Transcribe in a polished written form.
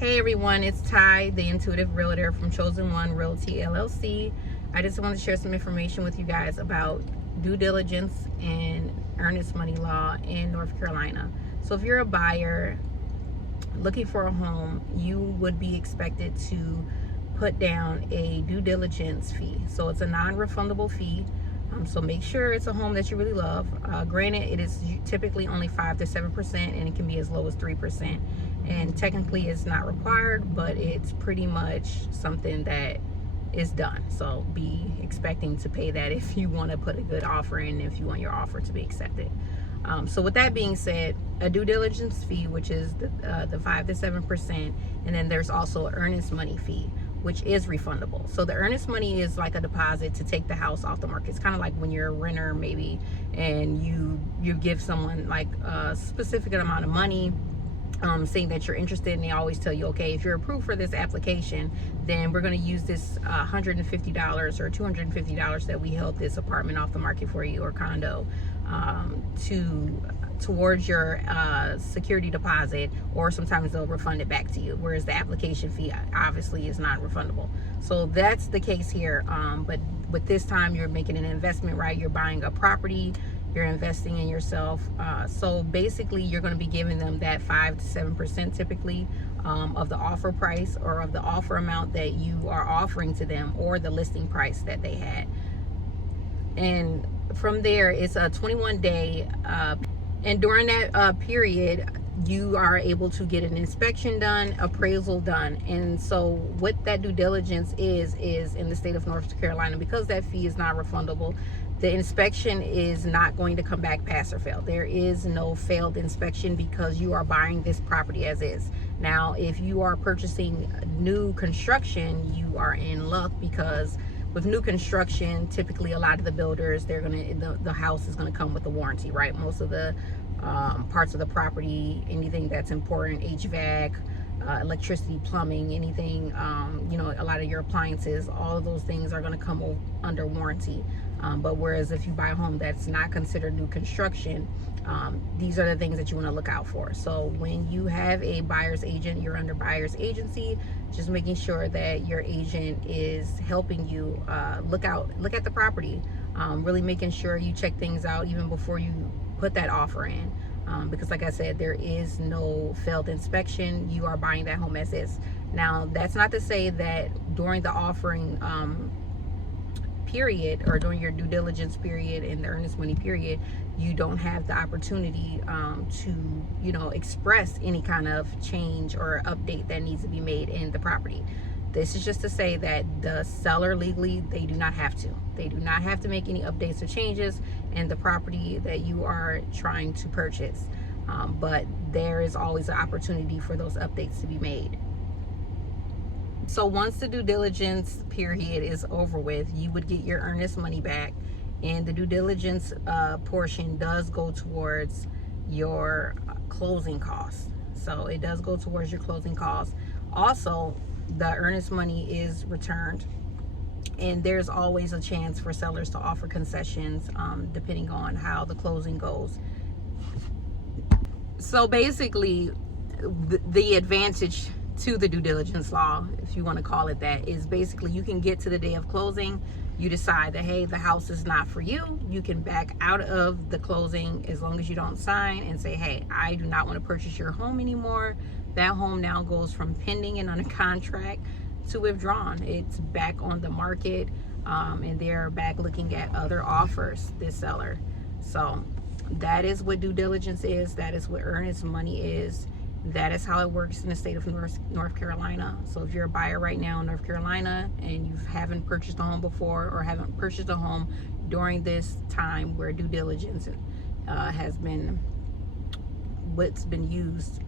Hey everyone, it's Ty, the Intuitive Realtor from Chosen One Realty LLC. I just wanted to share some information with you guys about due diligence and earnest money law in North Carolina. So if you're a buyer looking for a home, you would be expected to put down a due diligence fee. So it's a non-refundable fee. So make sure it's a home that you really love. Granted, it is typically only 5 to 7%, and it can be as low as 3%. And technically, it's not required, but it's pretty much something that is done. So be expecting to pay that if you want to put a good offer in, if you want your offer to be accepted. So with that being said, a due diligence fee, which is the 5 to 7%, and then there's also an earnest money fee, which is refundable. So the earnest money is like a deposit to take the house off the market. It's kind of like when you're a renter maybe, and you give someone like a specific amount of money, saying that you're interested, and they always tell you, okay, if you're approved for this application, then we're going to use this $150 or $250 that we held this apartment off the market for you, or condo, towards your security deposit, or sometimes they'll refund it back to you, whereas the application fee obviously is not refundable. So that's the case here, but with this time you're making an investment, right? You're buying a property, you're investing in yourself. So basically you're going to be giving them that 5 to 7% typically of the offer price, or of the offer amount that you are offering to them, or the listing price that they had. And from there, it's a 21-day, and during that period, you are able to get an inspection done, appraisal done. And so what that due diligence is in the state of North Carolina, because that fee is not refundable, the inspection is not going to come back pass or fail. There is no failed inspection, because you are buying this property as is. Now, if you are purchasing new construction, you are in luck, because with new construction, typically a lot of the builders, the house is going to come with a warranty, right? Most of the parts of the property, anything that's important, HVAC, electricity, plumbing, anything, a lot of your appliances, all of those things are going to come under warranty. But whereas if you buy a home that's not considered new construction, these are the things that you want to look out for. So when you have a buyer's agent, you're under buyer's agency, just making sure that your agent is helping you look at the property, really making sure you check things out even before you put that offer in, because like I said, there is no failed inspection. You are buying that home as is. Now, that's not to say that during the offering period, or during your due diligence period and the earnest money period, you don't have the opportunity to express any kind of change or update that needs to be made in the property. This is just to say that the seller legally, they do not have to make any updates or changes in the property that you are trying to purchase, but there is always an opportunity for those updates to be made. So once the due diligence period is over with, you would get your earnest money back, and the due diligence portion does go towards your closing costs. So it does go towards your closing costs. Also, the earnest money is returned, and there's always a chance for sellers to offer concessions depending on how the closing goes. So basically, the advantage to the due diligence law, if you want to call it that, is basically you can get to the day of closing, you decide that, hey, the house is not for you, you can back out of the closing as long as you don't sign and say, hey, I do not want to purchase your home anymore. That home now goes from pending and under contract to withdrawn. It's back on the market, and they're back looking at other offers, this seller. So that is what due diligence is. That is what earnest money is. That is how it works in the state of North Carolina. So if you're a buyer right now in North Carolina and you haven't purchased a home before, or haven't purchased a home during this time where due diligence has been what's been used